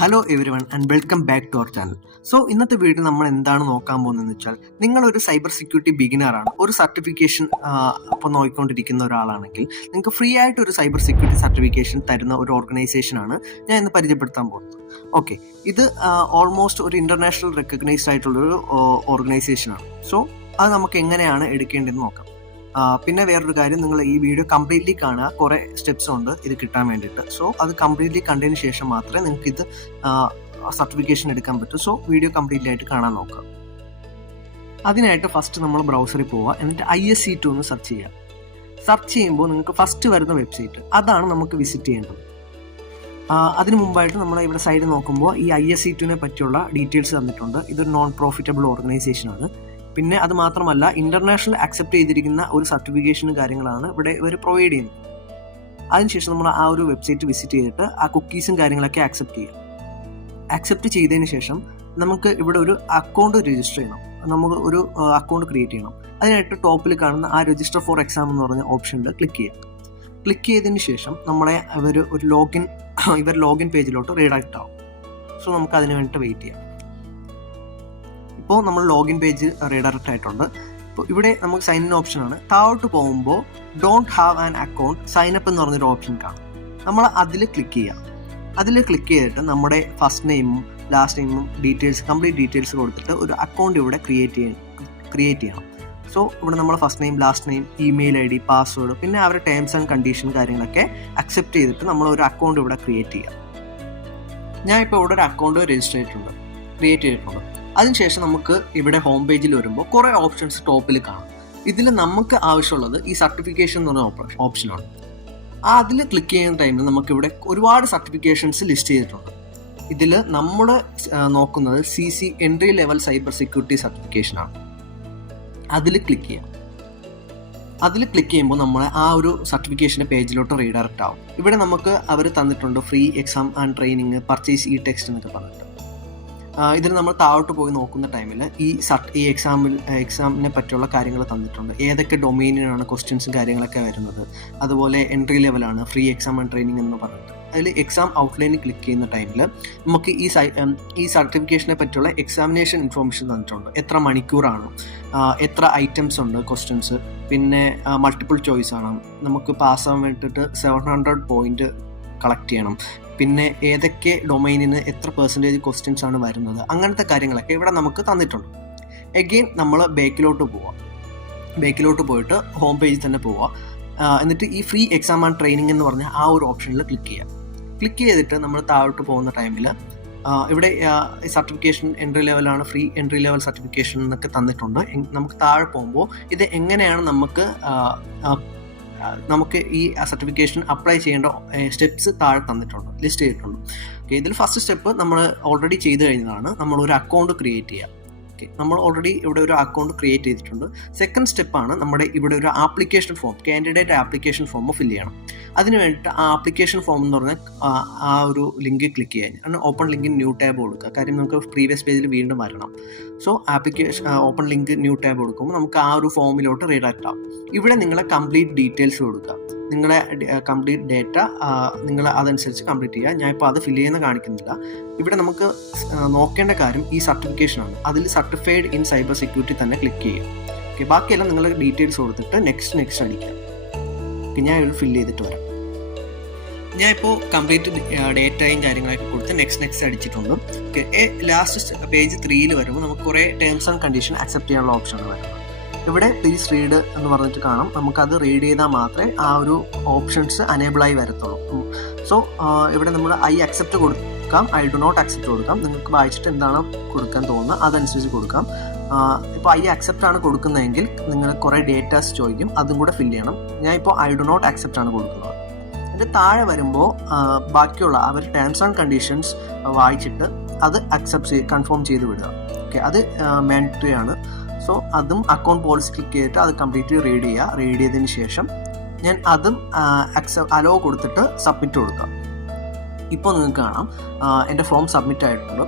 Hello everyone and welcome back to our channel. So ഇന്നത്തെ video നമ്മൾ എന്താണ് നോക്കാൻ പോകുന്നതെന്ന് വെച്ചാൽ, നിങ്ങളൊരു സൈബർ സെക്യൂരിറ്റി ബിഗിനറാണ്, ഒരു സർട്ടിഫിക്കേഷൻ ഇപ്പോൾ നോക്കിക്കൊണ്ടിരിക്കുന്ന ഒരാളാണെങ്കിൽ നിങ്ങൾക്ക് ഫ്രീ ആയിട്ട് ഒരു സൈബർ സെക്യൂരിറ്റി സർട്ടിഫിക്കേഷൻ തരുന്ന ഒരു ഓർഗനൈസേഷനാണ് ഞാൻ ഇന്ന് പരിചയപ്പെടുത്താൻ പോകുന്നത്. ഓക്കെ, ഇത് ഓൾമോസ്റ്റ് ഒരു ഇൻ്റർനാഷണൽ റെക്കഗ്നൈസ്ഡ് ആയിട്ടുള്ളൊരു ഓർഗനൈസേഷനാണ്. സോ അത് നമുക്ക് എങ്ങനെയാണ് എടുക്കേണ്ടതെന്ന് നോക്കാം. പിന്നെ വേറൊരു കാര്യം, നിങ്ങൾ ഈ വീഡിയോ കംപ്ലീറ്റ്ലി കാണുക. കുറേ സ്റ്റെപ്സ് ഉണ്ട് ഇത് കിട്ടാൻ വേണ്ടിയിട്ട്. സോ അത് കംപ്ലീറ്റ്ലി കണ്ടതിന് ശേഷം മാത്രമേ നിങ്ങൾക്ക് ഇത് സർട്ടിഫിക്കേഷൻ എടുക്കാൻ പറ്റൂ. സോ വീഡിയോ കംപ്ലീറ്റ്ലി ആയിട്ട് കാണാൻ നോക്കുക. അതിനായിട്ട് ഫസ്റ്റ് നമ്മൾ ബ്രൗസറിൽ പോവുക, എന്നിട്ട് ISC2 എന്ന് സെർച്ച് ചെയ്യുക. സെർച്ച് ചെയ്യുമ്പോൾ നിങ്ങൾക്ക് ഫസ്റ്റ് വരുന്ന വെബ്സൈറ്റ് അതാണ് നമുക്ക് വിസിറ്റ് ചെയ്യേണ്ടത്. അതിന് മുമ്പായിട്ട് നമ്മൾ ഇവിടെ സൈഡിൽ നോക്കുമ്പോൾ ഈ ISC2 പറ്റിയുള്ള ഡീറ്റെയിൽസ് തന്നിട്ടുണ്ട്. ഇതൊരു നോൺ പ്രോഫിറ്റബിൾ ഓർഗനൈസേഷനാണ്. പിന്നെ അത് മാത്രമല്ല, ഇന്റർനാഷണൽ അക്സെപ്റ്റ് ചെയ്തിരിക്കുന്ന ഒരു സർട്ടിഫിക്കേഷനും കാര്യങ്ങളാണ് ഇവിടെ ഇവർ പ്രൊവൈഡ് ചെയ്യുന്നത്. അതിനുശേഷം നമ്മൾ ആ ഒരു വെബ്സൈറ്റ് വിസിറ്റ് ചെയ്തിട്ട് ആ കുക്കീസും കാര്യങ്ങളൊക്കെ അക്സെപ്റ്റ് ചെയ്യുക. അക്സെപ്റ്റ് ചെയ്തതിന് ശേഷം നമുക്ക് ഇവിടെ ഒരു അക്കൗണ്ട് രജിസ്റ്റർ ചെയ്യണം. നമുക്ക് ഒരു അക്കൗണ്ട് ക്രിയേറ്റ് ചെയ്യണം. അതിനായിട്ട് ടോപ്പിൽ കാണുന്ന ആ രജിസ്റ്റർ ഫോർ എക്സാം എന്ന് പറഞ്ഞ ഓപ്ഷനിൽ ക്ലിക്ക് ചെയ്യുക. ക്ലിക്ക് ചെയ്തതിന് ശേഷം നമ്മളെ ഇവർ ലോഗിൻ പേജിലോട്ട് റീഡയറക്റ്റ് ആവും. സോ നമുക്ക് അതിന് വേണ്ടിയിട്ട് വെയിറ്റ് ചെയ്യാം. ഇപ്പോൾ നമ്മൾ ലോഗിൻ പേജ് റീഡയറക്റ്റ് ആയിട്ടുണ്ട്. ഇപ്പോൾ ഇവിടെ നമുക്ക് സൈൻ ഇൻ ഓപ്ഷനാണ്. താഴോട്ട് പോകുമ്പോൾ don't have an account sign up എന്ന് പറഞ്ഞൊരു ഓപ്ഷൻ കാണും. നമ്മൾ അതിൽ ക്ലിക്ക് ചെയ്യാം. അതിൽ ക്ലിക്ക് ചെയ്തിട്ട് നമ്മുടെ ഫസ്റ്റ് നെയിമും ലാസ്റ്റ് നെയിമും കംപ്ലീറ്റ് ഡീറ്റെയിൽസ് കൊടുത്തിട്ട് ഒരു അക്കൗണ്ട് ഇവിടെ ക്രിയേറ്റ് ചെയ്യണം. സോ ഇവിടെ നമ്മൾ first name, last name, email ID, password, പിന്നെ അവരുടെ ടേംസ് ആൻഡ് കണ്ടീഷൻ കാര്യങ്ങളൊക്കെ അക്സെപ്റ്റ് ചെയ്തിട്ട് നമ്മൾ ഒരു അക്കൗണ്ട് ഇവിടെ ക്രിയേറ്റ് ചെയ്യാം. ഞാൻ ഇപ്പോൾ ഇവിടെ ഒരു അക്കൗണ്ട് ക്രിയേറ്റ് ചെയ്തിട്ടുണ്ട്. അതിനുശേഷം നമുക്ക് ഇവിടെ ഹോം പേജിൽ വരുമ്പോൾ കുറേ ഓപ്ഷൻസ് ടോപ്പിൽ കാണാം. ഇതിൽ നമുക്ക് ആവശ്യമുള്ളത് ഈ സർട്ടിഫിക്കേഷൻ എന്ന് പറഞ്ഞ ഓപ്ഷനാണ്. അതിൽ ക്ലിക്ക് ചെയ്യുന്ന ടൈമിൽ നമുക്കിവിടെ ഒരുപാട് സർട്ടിഫിക്കേഷൻസ് ലിസ്റ്റ് ചെയ്തിട്ടുണ്ട്. ഇതിൽ നമ്മൾ നോക്കുന്നത് CC entry level cyber security സർട്ടിഫിക്കേഷനാണ്. അതിൽ ക്ലിക്ക് ചെയ്യാം. അതിൽ ക്ലിക്ക് ചെയ്യുമ്പോൾ നമ്മൾ ആ ഒരു സർട്ടിഫിക്കേഷൻ്റെ പേജിലോട്ട് റീഡയറക്റ്റ് ആവും. ഇവിടെ നമുക്ക് അവർ തന്നിട്ടുണ്ട് free exam and training, purchase text എന്നൊക്കെ പറഞ്ഞിട്ട്. ഇതിന് നമ്മൾ താഴോട്ട് പോയി നോക്കുന്ന ടൈമിൽ ഈ എക്സാമിനെ പറ്റിയുള്ള കാര്യങ്ങൾ തന്നിട്ടുണ്ട്. ഏതൊക്കെ ഡൊമൈനിനാണ് ക്വസ്റ്റ്യൻസും കാര്യങ്ങളൊക്കെ വരുന്നത്, അതുപോലെ എൻട്രി ലെവലാണ്, ഫ്രീ എക്സാം ആൻഡ് ട്രെയിനിങ് എന്ന് പറഞ്ഞിട്ട്. അതിൽ എക്സാം ഔട്ട്ലൈനിൽ ക്ലിക്ക് ചെയ്യുന്ന ടൈമിൽ നമുക്ക് ഈ സർട്ടിഫിക്കേഷനെ പറ്റിയുള്ള എക്സാമിനേഷൻ ഇൻഫോർമേഷൻ തന്നിട്ടുണ്ട്. എത്ര മണിക്കൂറാണ്, എത്ര ഐറ്റംസ് ഉണ്ട് ക്വസ്റ്റ്യൻസ്, പിന്നെ മൾട്ടിപ്പിൾ ചോയ്സ് ആണ്, നമുക്ക് പാസ്സാകാൻ വേണ്ടിയിട്ട് 700 പോയിന്റ് കളക്ട് ചെയ്യണം, പിന്നെ ഏതൊക്കെ ഡൊമൈനിന് എത്ര % ക്വസ്റ്റ്യൻസ് ആണ് വരുന്നത്, അങ്ങനത്തെ കാര്യങ്ങളൊക്കെ ഇവിടെ നമുക്ക് തന്നിട്ടുണ്ട്. എഗെയിൻ നമ്മൾ ബേക്കിലോട്ട് പോയിട്ട് ഹോം പേജിൽ തന്നെ പോവുക. എന്നിട്ട് ഈ ഫ്രീ എക്സാം ആൻഡ് ട്രെയിനിങ് എന്ന് പറഞ്ഞ ആ ഒരു ഓപ്ഷനിൽ ക്ലിക്ക് ചെയ്യുക. ക്ലിക്ക് ചെയ്തിട്ട് നമ്മൾ താഴോട്ട് പോകുന്ന ടൈമിൽ ഇവിടെ സർട്ടിഫിക്കേഷൻ എൻട്രി ലെവലാണ്, ഫ്രീ എൻട്രി ലെവൽ സർട്ടിഫിക്കേഷൻ എന്നൊക്കെ തന്നിട്ടുണ്ട്. നമുക്ക് താഴെ പോകുമ്പോൾ ഇത് എങ്ങനെയാണ് നമുക്ക് ഈ സർട്ടിഫിക്കേഷൻ അപ്ലൈ ചെയ്യേണ്ട സ്റ്റെപ്സ് താഴെ ലിസ്റ്റ് ചെയ്തിട്ടുണ്ട്. ഓക്കെ, ഇതിൽ ഫസ്റ്റ് സ്റ്റെപ്പ് നമ്മൾ ഓൾറെഡി ചെയ്ത് കഴിഞ്ഞതാണ്. നമ്മളൊരു അക്കൗണ്ട് ക്രിയേറ്റ് ചെയ്യുക. ഓക്കെ, നമ്മൾ ഓൾറെഡി ഇവിടെ ഒരു അക്കൗണ്ട് ക്രിയേറ്റ് ചെയ്തിട്ടുണ്ട്. സെക്കൻഡ് സ്റ്റെപ്പാണ് നമ്മുടെ ഇവിടെ ഒരു application form, candidate application form fill ചെയ്യണം. അതിന് വേണ്ടിയിട്ട് ആ ആപ്ലിക്കേഷൻ ഫോം എന്ന് പറഞ്ഞാൽ ആ ഒരു ലിങ്ക് ക്ലിക്ക് ചെയ്യാൻ, ഓപ്പൺ ലിങ്ക് ന്യൂ ടാബ് കൊടുക്കുക. കാര്യം നമുക്ക് പ്രീവിയസ് പേജിൽ വീണ്ടും വരണം. So open link new tab കൊടുക്കുമ്പോൾ നമുക്ക് ആ ഒരു ഫോമിലോട്ട് റീഡയറക്റ്റ് ആവും. ഇവിടെ നിങ്ങളെ കംപ്ലീറ്റ് ഡീറ്റെയിൽസ് കൊടുക്കുക. നിങ്ങളെ കംപ്ലീറ്റ് ഡേറ്റ നിങ്ങൾ അതനുസരിച്ച് കംപ്ലീറ്റ് ചെയ്യുക. ഞാൻ ഇപ്പോൾ അത് ഫില്ല് ചെയ്യുന്ന കാണിക്കുന്നില്ല. ഇവിടെ നമുക്ക് നോക്കേണ്ട കാര്യം ഈ സർട്ടിഫിക്കേഷനാണ്. അതിൽ സർട്ടിഫൈഡ് ഇൻ സൈബർ സെക്യൂരിറ്റി തന്നെ ക്ലിക്ക് ചെയ്യുക. ഓക്കെ, ബാക്കിയെല്ലാം നിങ്ങൾ ഡീറ്റെയിൽസ് കൊടുത്തിട്ട് നെക്സ്റ്റ് അടിക്കുക. ഓക്കെ, ഞാൻ ഇത് ഫില്ല് ചെയ്തിട്ട് വരാം. ഞാൻ ഇപ്പോൾ കംപ്ലീറ്റ് ഡേറ്റയും കാര്യങ്ങളൊക്കെ കൊടുത്ത് നെക്സ്റ്റ് അടിച്ചിട്ടുണ്ട്. ഓക്കെ, ലാസ്റ്റ് പേജ് 3 വരുമ്പോൾ നമുക്ക് കുറേ ടേംസ് ആൻഡ് കണ്ടീഷൻ അക്സെപ്റ്റ് ചെയ്യാനുള്ള ഓപ്ഷനാണ് വരുന്നത്. ഇവിടെ പ്ലീസ് റീഡ് എന്ന് പറഞ്ഞിട്ട് കാണാം. നമുക്കത് റീഡ് ചെയ്താൽ മാത്രമേ ആ ഒരു ഓപ്ഷൻസ് അനേബിളായി വരത്തുള്ളൂ. സോ ഇവിടെ നമ്മൾ I അക്സെപ്റ്റ് കൊടുക്കാം, I ഡു നോട്ട് അക്സെപ്റ്റ് കൊടുക്കാം. നിങ്ങൾക്ക് വായിച്ചിട്ട് എന്താണ് കൊടുക്കാൻ തോന്നുന്നത് അതനുസരിച്ച് കൊടുക്കാം. ഇപ്പോൾ I അക്സെപ്റ്റ് ആണ് കൊടുക്കുന്നതെങ്കിൽ നിങ്ങൾ കുറേ ഡേറ്റാസ് ചോദിക്കും, അതും കൂടെ ഫില്ല് ചെയ്യണം. ഞാൻ ഇപ്പോൾ I ഡു നോട്ട് അക്സെപ്റ്റ് ആണ് കൊടുക്കുന്നത്. അതിൻ്റെ താഴെ വരുമ്പോൾ ബാക്കിയുള്ള അവർ ടേംസ് ആൻഡ് കണ്ടീഷൻസ് വായിച്ചിട്ട് അത് കൺഫേം ചെയ്ത് വിടുക. ഓക്കെ, അത് മാൻഡറ്ററി ആണ്. സോ അതും അക്കൗണ്ട് പോളിസി ക്ലിക്ക് ചെയ്തിട്ട് അത് കംപ്ലീറ്റ്ലി റീഡ് ചെയ്തതിന് ശേഷം ഞാൻ അതും അലോ കൊടുത്തിട്ട് സബ്മിറ്റ് കൊടുക്കാം. ഇപ്പോൾ നിങ്ങൾക്ക് കാണാം എൻ്റെ ഫോം സബ്മിറ്റ് ആയിട്ടുണ്ട്.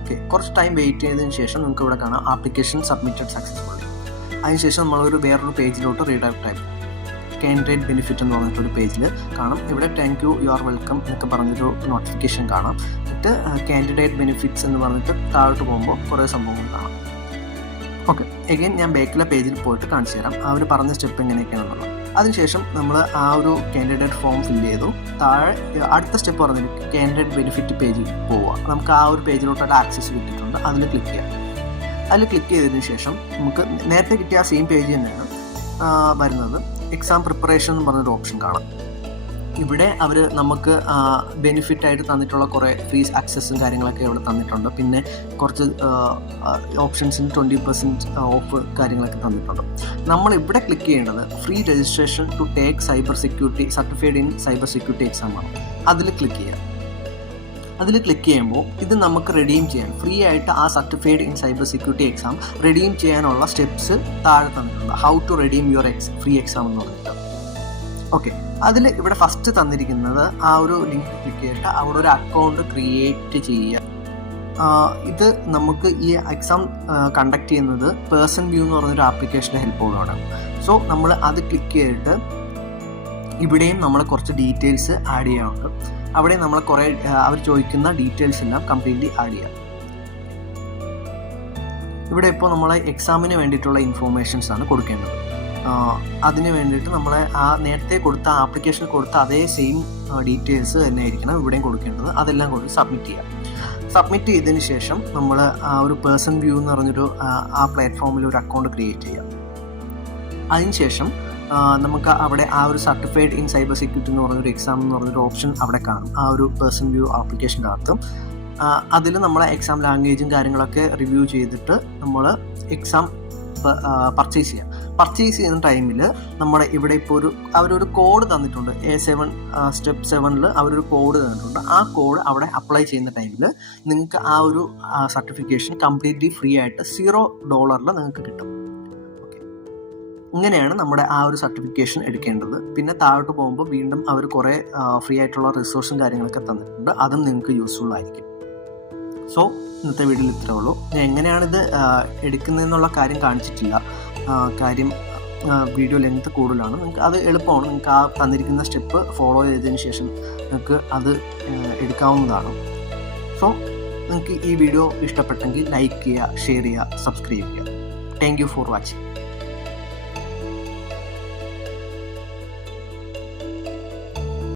ഓക്കെ, കുറച്ച് ടൈം വെയിറ്റ് ചെയ്തതിന് ശേഷം നിങ്ങൾക്ക് ഇവിടെ കാണാം ആപ്ലിക്കേഷൻ സബ്മിറ്റഡ് സക്സസ്ഫുള്ളി. അതിനുശേഷം നമ്മളൊരു വേറൊരു പേജിലോട്ട് റീഡയറക്റ്റ് ആയി. കാൻഡിഡേറ്റ് ബെനിഫിറ്റ് എന്ന് പറഞ്ഞിട്ടൊരു പേജിൽ കാണാം. ഇവിടെ thank you, you are welcome എന്നൊക്കെ പറഞ്ഞൊരു നോട്ടിഫിക്കേഷൻ കാണാം. എന്നിട്ട് കാൻഡിഡേറ്റ് ബെനിഫിറ്റ്സ് എന്ന് പറഞ്ഞിട്ട് താഴോട്ട് പോകുമ്പോൾ കുറേ സംഭവങ്ങൾ കാണാം. ഓക്കെ, എഗെയിൻ ഞാൻ ബാക്കിലെ പേജിൽ പോയിട്ട് കാണിച്ചു തരാം ആ ഒരു പറഞ്ഞ സ്റ്റെപ്പ് എങ്ങനെയൊക്കെയാണെന്നുള്ളത്. അതിനുശേഷം നമ്മൾ ആ ഒരു കാൻഡിഡേറ്റ് ഫോം ഫില്ല് ചെയ്തു. താഴെ അടുത്ത സ്റ്റെപ്പ് പറഞ്ഞിട്ട് കാൻഡിഡേറ്റ് ബെനിഫിറ്റ് പേജിൽ പോവുക. നമുക്ക് ആ ഒരു പേജിലോട്ട് ആക്സസ് കിട്ടിയിട്ടുണ്ട്, അതിൽ ക്ലിക്ക് ചെയ്യാം. അതിൽ ക്ലിക്ക് ചെയ്തതിന് ശേഷം നമുക്ക് നേരത്തെ കിട്ടിയ ആ സെയിം പേജ് തന്നെയാണ് വരുന്നത്. എക്സാം പ്രിപ്പറേഷൻ എന്ന് പറഞ്ഞൊരു ഓപ്ഷൻ കാണാം. ഇവിടെ അവർ നമുക്ക് ബെനിഫിറ്റായിട്ട് തന്നിട്ടുള്ള കുറേ ഫ്രീ ആക്സസും കാര്യങ്ങളൊക്കെ ഇവിടെ തന്നിട്ടുണ്ട്. പിന്നെ കുറച്ച് ഓപ്ഷൻസിന് 20% ഓഫ് കാര്യങ്ങളൊക്കെ തന്നിട്ടുണ്ട്. നമ്മൾ ഇവിടെ ക്ലിക്ക് ചെയ്യേണ്ടത് free registration to take cyber security certified in cyber security exam ആണ്. അതിൽ ക്ലിക്ക് ചെയ്യാം. അതിൽ ക്ലിക്ക് ചെയ്യുമ്പോൾ ഇത് നമുക്ക് റെഡീം ചെയ്യാൻ ഫ്രീ ആയിട്ട് ആ certified in cyber security exam redeem ചെയ്യാനുള്ള സ്റ്റെപ്സ് താഴെ തന്നിട്ടുണ്ട്. How to redeem your free exam എന്ന് പറഞ്ഞിട്ട്. ഓക്കെ, അതിൽ ഇവിടെ ഫസ്റ്റ് തന്നിരിക്കുന്നത് ആ ഒരു ലിങ്ക് ക്ലിക്ക് ചെയ്തിട്ട് അവിടെ ഒരു അക്കൗണ്ട് ക്രിയേറ്റ് ചെയ്യുക. ഇത് നമുക്ക് ഈ എക്സാം കണ്ടക്ട് ചെയ്യുന്നത് പേഴ്സൺ വ്യൂ എന്ന് പറഞ്ഞൊരു ആപ്ലിക്കേഷൻ്റെ ഹെൽപ്പോടാണ്. സോ നമ്മൾ അത് ക്ലിക്ക് ചെയ്തിട്ട് ഇവിടെയും നമ്മൾ കുറച്ച് ഡീറ്റെയിൽസ് ആഡ് ചെയ്യാറുണ്ട്. അവിടെ നമ്മൾ കുറേ അവർ ചോദിക്കുന്ന ഡീറ്റെയിൽസ് എല്ലാം കംപ്ലീറ്റ്ലി ആഡ് ചെയ്യാം. ഇവിടെ ഇപ്പോൾ നമ്മൾ എക്സാമിന് വേണ്ടിയിട്ടുള്ള ഇൻഫോർമേഷൻസ് ആണ് കൊടുക്കേണ്ടത്. അതിന് വേണ്ടിയിട്ട് നമ്മൾ ആ നേരത്തെ കൊടുത്ത ആപ്ലിക്കേഷനിൽ കൊടുത്ത അതേ സെയിം ഡീറ്റെയിൽസ് തന്നെ ആയിരിക്കണം ഇവിടെയും കൊടുക്കേണ്ടത്. അതെല്ലാം കൊടുത്ത് സബ്മിറ്റ് ചെയ്യാം. സബ്മിറ്റ് ചെയ്തതിന് ശേഷം നമ്മൾ ആ ഒരു പേഴ്സൺ വ്യൂ എന്ന് പറഞ്ഞൊരു ആ പ്ലാറ്റ്ഫോമിൽ ഒരു അക്കൗണ്ട് ക്രിയേറ്റ് ചെയ്യാം. അതിനുശേഷം നമുക്ക് അവിടെ ആ ഒരു സർട്ടിഫൈഡ് ഇൻ സൈബർ സെക്യൂരിറ്റി എന്ന് പറഞ്ഞൊരു എക്സാം എന്ന് പറഞ്ഞൊരു ഓപ്ഷൻ അവിടെ കാണും ആ ഒരു പേഴ്സൺ വ്യൂ ആപ്ലിക്കേഷൻ്റെ അകത്ത്. അതിൽ നമ്മളെ എക്സാം ലാംഗ്വേജും കാര്യങ്ങളൊക്കെ റിവ്യൂ ചെയ്തിട്ട് നമ്മൾ എക്സാം പർച്ചേസ് ചെയ്യാം. പർച്ചേസ് ചെയ്യുന്ന ടൈമിൽ നമ്മുടെ ഇവിടെ ഇപ്പോൾ അവരൊരു കോഡ് തന്നിട്ടുണ്ട്. A7 സ്റ്റെപ്പ് 7 അവരൊരു കോഡ് തന്നിട്ടുണ്ട്. ആ കോഡ് അവിടെ അപ്ലൈ ചെയ്യുന്ന ടൈമിൽ നിങ്ങൾക്ക് ആ ഒരു സർട്ടിഫിക്കേഷൻ കംപ്ലീറ്റ്ലി ഫ്രീ ആയിട്ട് $0 നിങ്ങൾക്ക് കിട്ടും. ഓക്കെ, ഇങ്ങനെയാണ് നമ്മുടെ ആ ഒരു സർട്ടിഫിക്കേഷൻ എടുക്കേണ്ടത്. പിന്നെ താഴോട്ട് പോകുമ്പോൾ വീണ്ടും അവർ കുറേ ഫ്രീ ആയിട്ടുള്ള റിസോഴ്സും കാര്യങ്ങളൊക്കെ തന്നിട്ടുണ്ട്. അതും നിങ്ങൾക്ക് യൂസ്ഫുൾ ആയിരിക്കും. സോ ഇന്നത്തെ വീഡിയോയിൽ ഇത്രേ ഉള്ളൂ. ഞാൻ എങ്ങനെയാണിത് എടുക്കുന്നതെന്നുള്ള കാര്യം കാണിച്ചിട്ടില്ല. കാര്യം വീഡിയോ ലെങ്ത് കൂടുതലാണ്. നിങ്ങൾക്ക് അത് എളുപ്പമാണ്. നിങ്ങൾക്ക് ആ തന്നിരിക്കുന്ന സ്റ്റെപ്പ് ഫോളോ ചെയ്തതിന് ശേഷം നിങ്ങൾക്ക് അത് എടുക്കാവുന്നതാണ്. സോ നിങ്ങൾക്ക് ഈ വീഡിയോ ഇഷ്ടപ്പെട്ടെങ്കിൽ ലൈക്ക് ചെയ്യുക, ഷെയർ ചെയ്യുക, സബ്സ്ക്രൈബ് ചെയ്യുക. Thank you for watching.